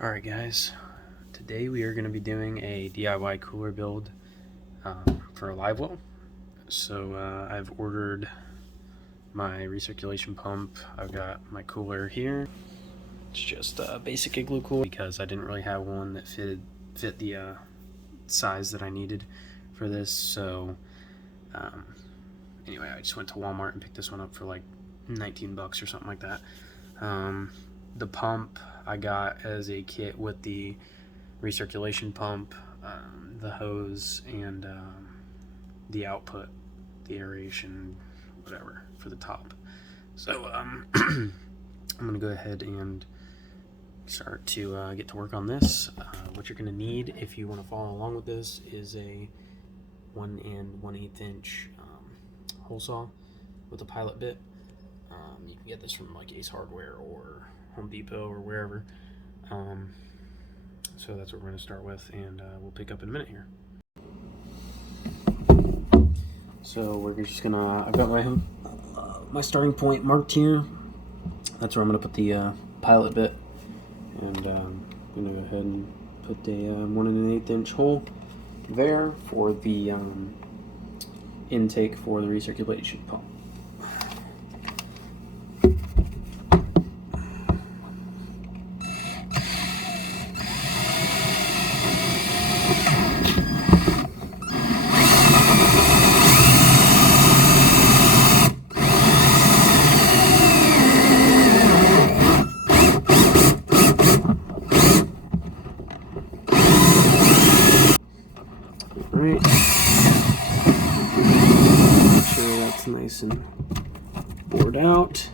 Alright guys, today we are going to be doing a DIY cooler build for a livewell. So I've ordered my recirculation pump. I've got my cooler here. It's just a basic igloo cooler because I didn't really have one that fit the size that I needed for this. So anyway, I just went to Walmart and picked this one up for like 19 bucks or something like that. The pump I got as a kit with the recirculation pump, the hose, and the output, the aeration, whatever, for the top. So I'm gonna go ahead and start to get to work on this. What you're gonna need if you want to follow along with this is a 1 1/8 inch hole saw with a pilot bit. You can get this from like Ace Hardware or Home Depot or wherever. So that's what we're going to start with, and we'll pick up in a minute here. So we're just gonna, I've got my starting point marked here. That's where I'm going to put the pilot bit, and I'm going to go ahead and put a 1 1/8 inch hole there for the intake for the recirculation pump. Alright, make sure that's nice and bored out.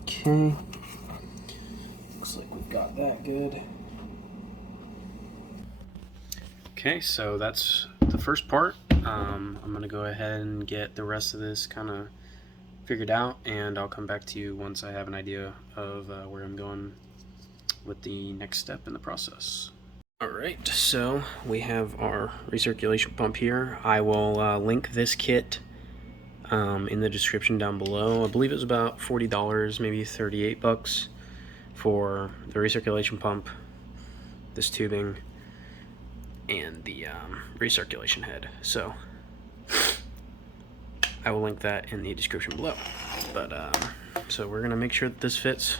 Okay, looks like we've got that good. Okay, so that's the first part. I'm going to go ahead and get the rest of this kind of figured out, and I'll come back to you once I have an idea of where I'm going with the next step in the process. Alright, so we have our recirculation pump here. I will link this kit in the description down below. I believe it was about $40, maybe 38 bucks for the recirculation pump, this tubing, and the recirculation head. So I will link that in the description below. But so we're gonna make sure that this fits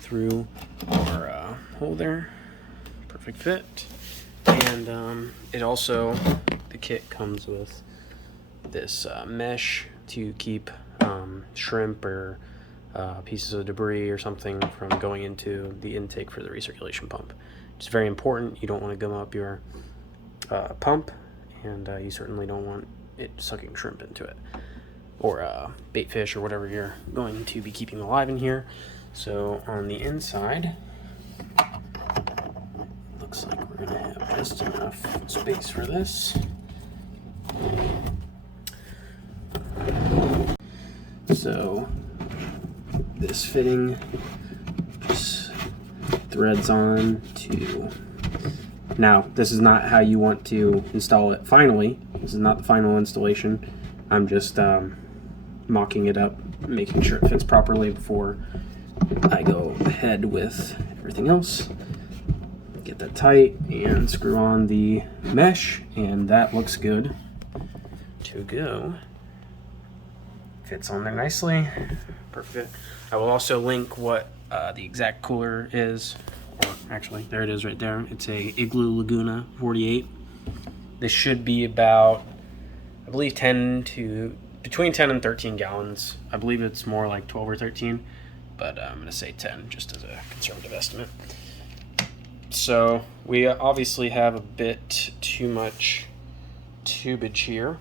through our hole there. Perfect fit. And it also, the kit comes with this mesh to keep shrimp or pieces of debris or something from going into the intake for the recirculation pump. It's very important. You don't want to gum up your pump, and you certainly don't want it sucking shrimp into it, or bait fish, or whatever you're going to be keeping alive in here. So on the inside, looks like we're gonna have just enough space for this. So this fitting just threads on to, now this is not how you want to install it finally. This is not the final installation. I'm just mocking it up, making sure it fits properly before I go ahead with everything else. Get that tight and screw on the mesh, and that looks good to go. Fits on there nicely. Perfect. I will also link what the exact cooler is, or actually there it is right there. It's a Igloo Laguna 48. This should be about, I believe, between 10 and 13 gallons. I believe it's more like 12 or 13, but I'm going to say 10 just as a conservative estimate. So we obviously have a bit too much tubage here,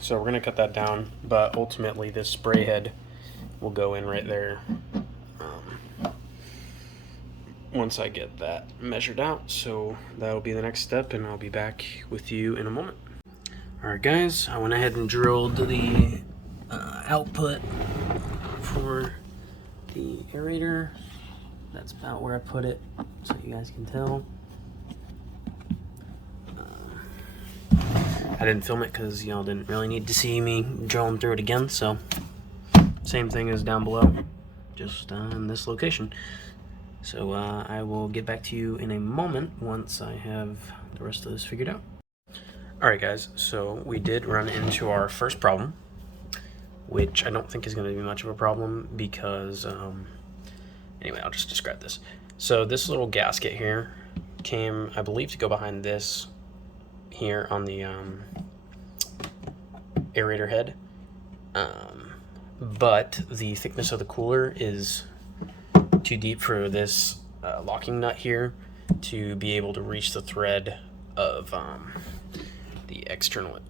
so we're going to cut that down, but ultimately this spray head will go in right there once I get that measured out. So that'll be the next step, and I'll be back with you in a moment. Alright guys, I went ahead and drilled the output for the aerator. That's about where I put it, so you guys can tell. I didn't film it because y'all didn't really need to see me drilling through it again, so same thing as down below, just in this location. So I will get back to you in a moment once I have the rest of this figured out. Alright guys, so we did run into our first problem, which I don't think is going to be much of a problem because, anyway, I'll just describe this. So this little gasket here came, I believe, to go behind this here on the aerator head, but the thickness of the cooler is too deep for this locking nut here to be able to reach the thread of the external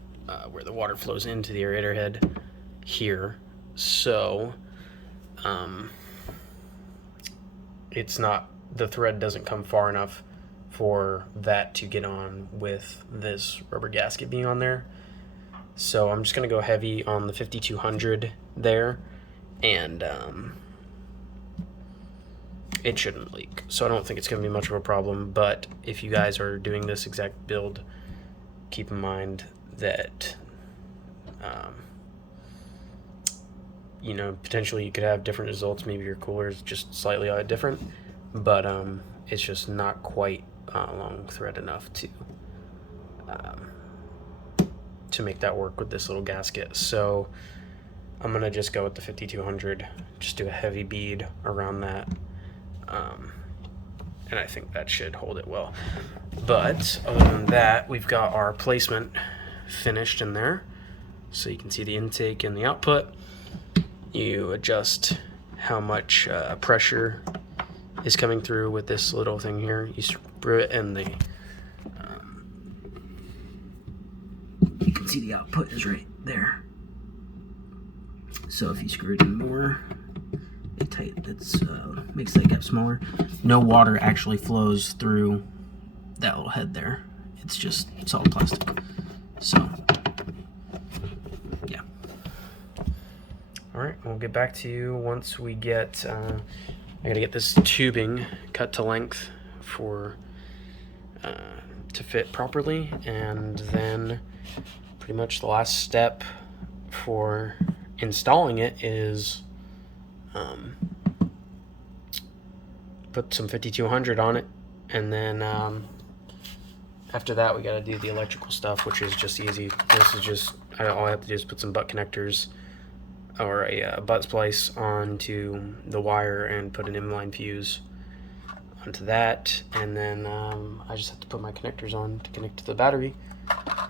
where the water flows into the aerator head here. So it's not, the thread doesn't come far enough for that to get on with this rubber gasket being on there. So I'm just going to go heavy on the 5200 there, and it shouldn't leak. So I don't think it's going to be much of a problem, but if you guys are doing this exact build, keep in mind that you know, potentially you could have different results. Maybe your cooler is just slightly different, but it's just not quite long thread enough to make that work with this little gasket. So I'm gonna just go with the 5200, just do a heavy bead around that, and I think that should hold it well. But other than that, we've got our placement finished in there, so you can see the intake and the output. You adjust how much pressure is coming through with this little thing here. You screw it in the you can see the output is right there. So if you screw it in more, it makes that gap smaller. No water actually flows through that little head there. It's just solid plastic. So yeah. All right, we'll get back to you once we get. I gotta get this tubing cut to length for to fit properly, and then pretty much the last step for installing it is put some 5200 on it, and then after that we got to do the electrical stuff, which is just easy. This is just, all I have to do is put some butt connectors or a butt splice onto the wire and put an inline fuse onto that, and then I just have to put my connectors on to connect to the battery,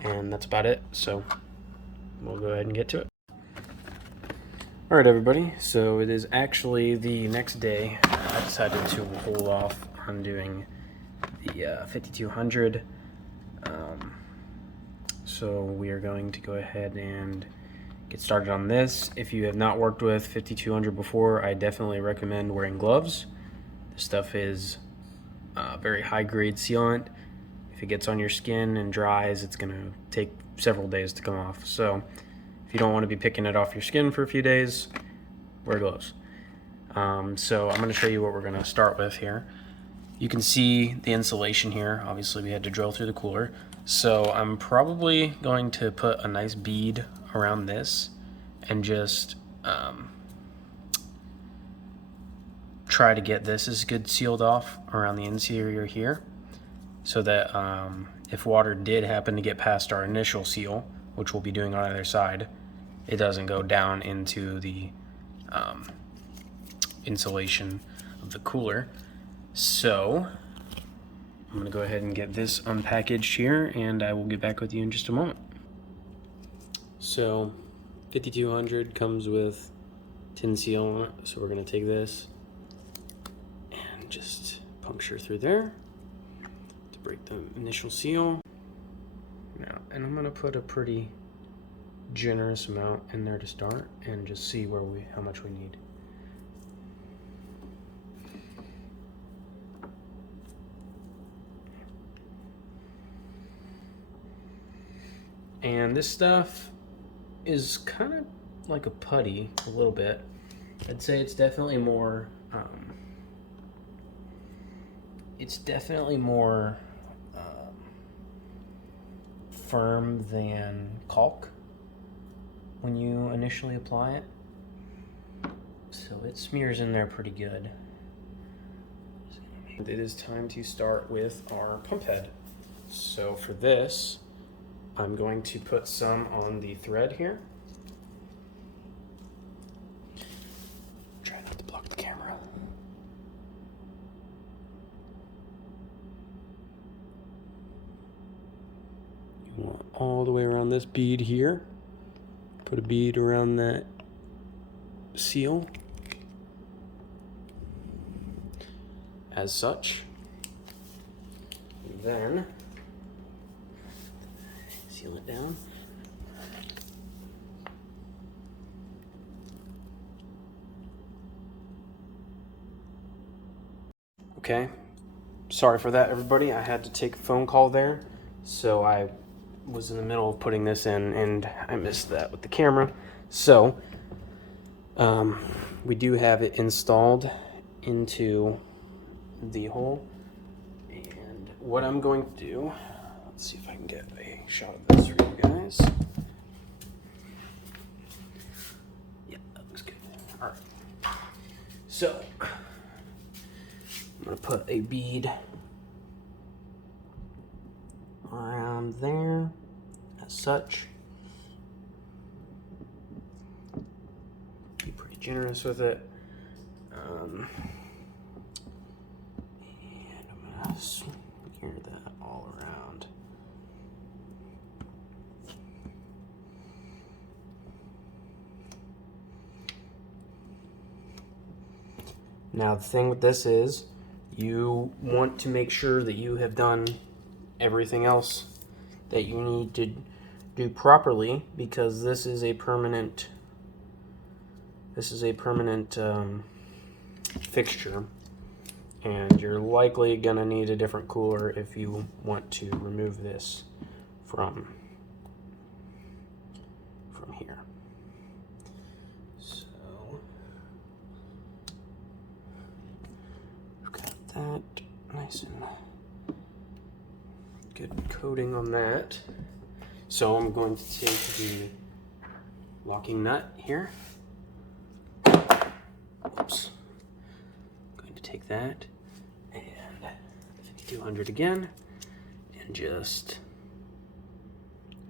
and that's about it. So we'll go ahead and get to it. Alright everybody, so it is actually the next day. I decided to hold off on doing the 5200. So we are going to go ahead and get started on this. If you have not worked with 5200 before, I definitely recommend wearing gloves. This stuff is very high grade sealant. If it gets on your skin and dries, it's going to take several days to come off. So if you don't want to be picking it off your skin for a few days, wear gloves. So I'm going to show you what we're going to start with here. You can see the insulation here. Obviously we had to drill through the cooler. So I'm probably going to put a nice bead around this and just try to get this as good sealed off around the interior here, so that if water did happen to get past our initial seal, which we'll be doing on either side, it doesn't go down into the insulation of the cooler. So I'm going to go ahead and get this unpackaged here, and I will get back with you in just a moment. So 5200 comes with tin seal on it, so we're going to take this and just puncture through there to break the initial seal. Now, and I'm going to put a pretty generous amount in there to start, and just see how much we need. And this stuff is kind of like a putty a little bit. I'd say it's definitely more firm than caulk when you initially apply it. So it smears in there pretty good. It is time to start with our pump head. So for this, I'm going to put some on the thread here. Try not to block the camera. You want all the way around this bead here. Put a bead around that seal. As such. And then seal it down. Okay, sorry for that, everybody. I had to take a phone call there, so I was in the middle of putting this in and I missed that with the camera. So we do have it installed into the hole, and what I'm going to do, let's see if I can get a shot of this for you guys. Yeah, that looks good. All right, so I'm gonna put a bead around there as such. Be pretty generous with it. And I'm gonna smear that all around. Now the thing with this is, you want to make sure that you have done everything else that you need to do properly, because this is a permanent fixture, and you're likely gonna need a different cooler if you want to remove this from here. So we've got that nice and good coating on that. So I'm going to take the locking nut here. Oops. I'm going to take that and 5200 again, and just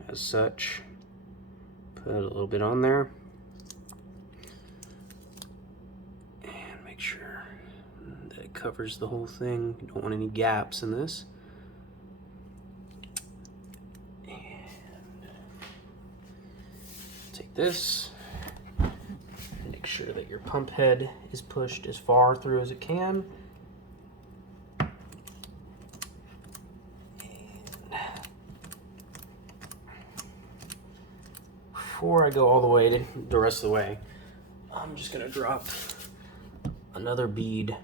as such put a little bit on there and make sure that it covers the whole thing. You don't want any gaps in this. Take this, make sure that your pump head is pushed as far through as it can. And before I go all the way the rest of the way, I'm just gonna drop another bead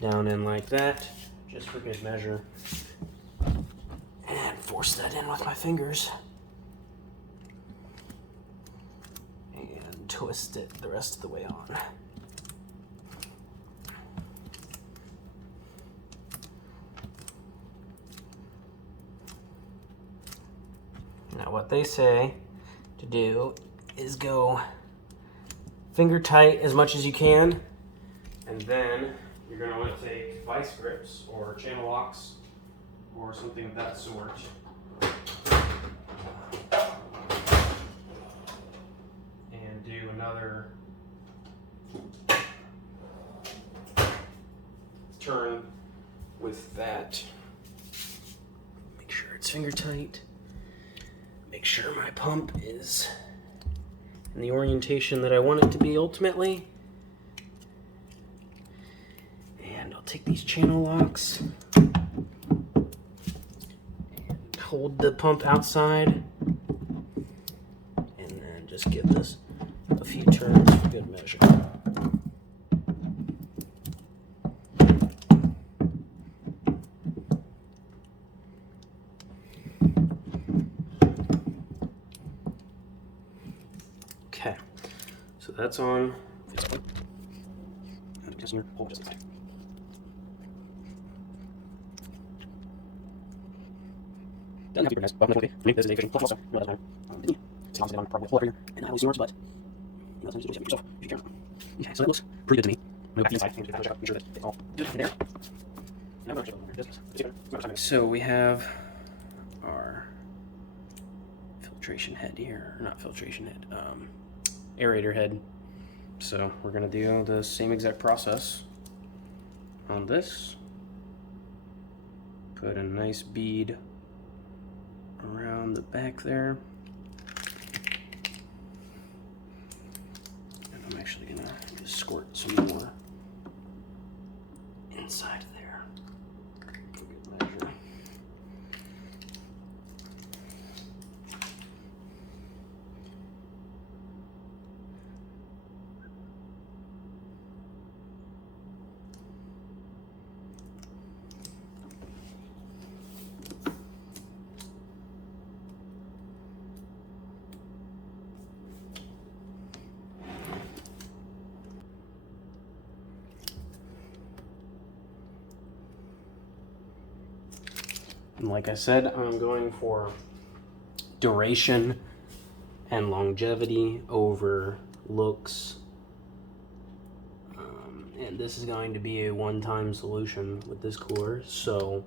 down in like that, just for good measure, and force that in with my fingers. Twist it the rest of the way on. Now what they say to do is go finger tight as much as you can, and then you're going to want to take vice grips or channel locks or something of that sort. Do another turn with that. Make sure it's finger tight. Make sure my pump is in the orientation that I want it to be ultimately. And I'll take these channel locks and hold the pump outside, and then just give this a few turns for good measure. Okay, so that's on. Doesn't have to be very nice, but okay. For me, this is a fishing also. No, that's fine. It's obviously on probably a hole over here, and I always yours, but you know, sometimes you do yourself if you care. Okay, so that looks pretty good to me. I'm going to go back inside and check out, make sure that it's all good in there. So we have our filtration head here, or not filtration head, aerator head. So we're going to do the same exact process on this. Put a nice bead around the back there. And I'm actually going to squirt some more inside there. Good measure. And like I said, I'm going for duration and longevity over looks. And this is going to be a one-time solution with this cooler, so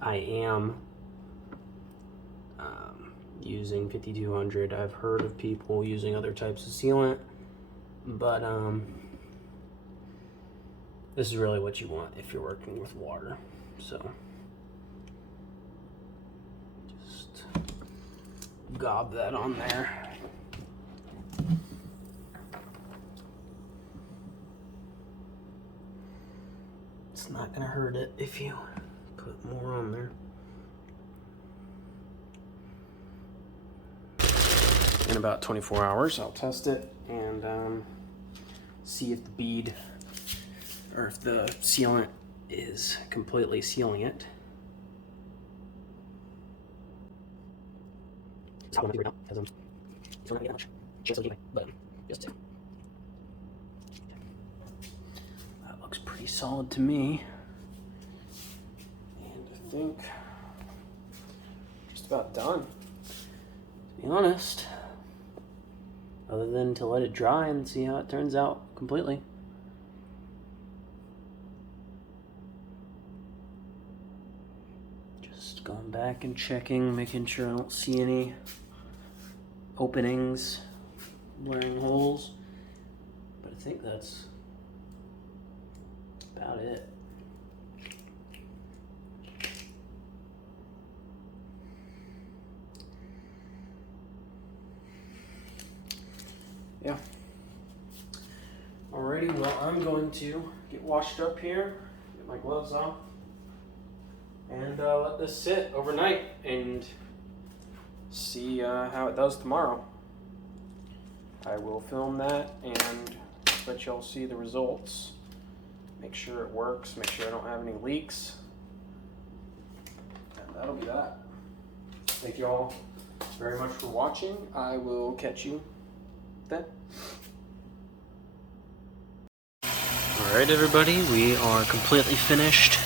I am using 5200. I've heard of people using other types of sealant, but this is really what you want if you're working with water. So just gob that on there. It's not gonna hurt it if you put more on there. In about 24 hours, I'll test it and see if the bead or if the sealant is completely sealing it. It's not right now because I'm still not getting much chance of getting, but just to. That looks pretty solid to me, and I think just about done. To be honest, other than to let it dry and see how it turns out completely. Just going back and checking, making sure I don't see any openings, blaring holes, but I think that's about it. Yeah. Alrighty, well, I'm going to get washed up here, get my gloves off, and let this sit overnight and see how it does tomorrow. I will film that and let y'all see the results. Make sure it works, make sure I don't have any leaks. And that'll be that. Thank you all very much for watching. I will catch you then. Alright everybody, we are completely finished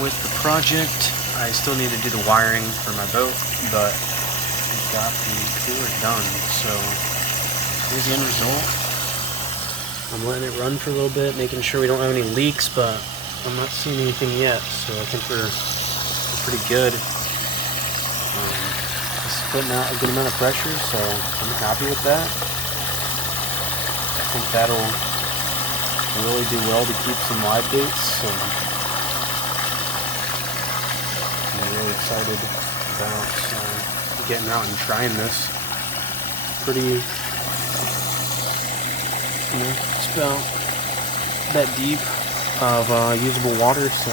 with the project. I still need to do the wiring for my boat, but we've got the cooler done. So here's the end result. I'm letting it run for a little bit, making sure we don't have any leaks, but I'm not seeing anything yet, so I think we're pretty good. This is putting out a good amount of pressure, so I'm happy with that. I think that'll really do well to keep some live baits, so I'm really excited about getting out and trying this. Pretty, it's about that deep of usable water, so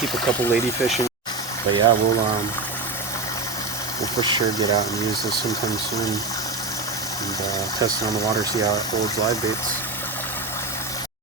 keep a couple ladyfish in. But yeah, we'll for sure get out and use this sometime soon and test it on the water, see how it holds live baits.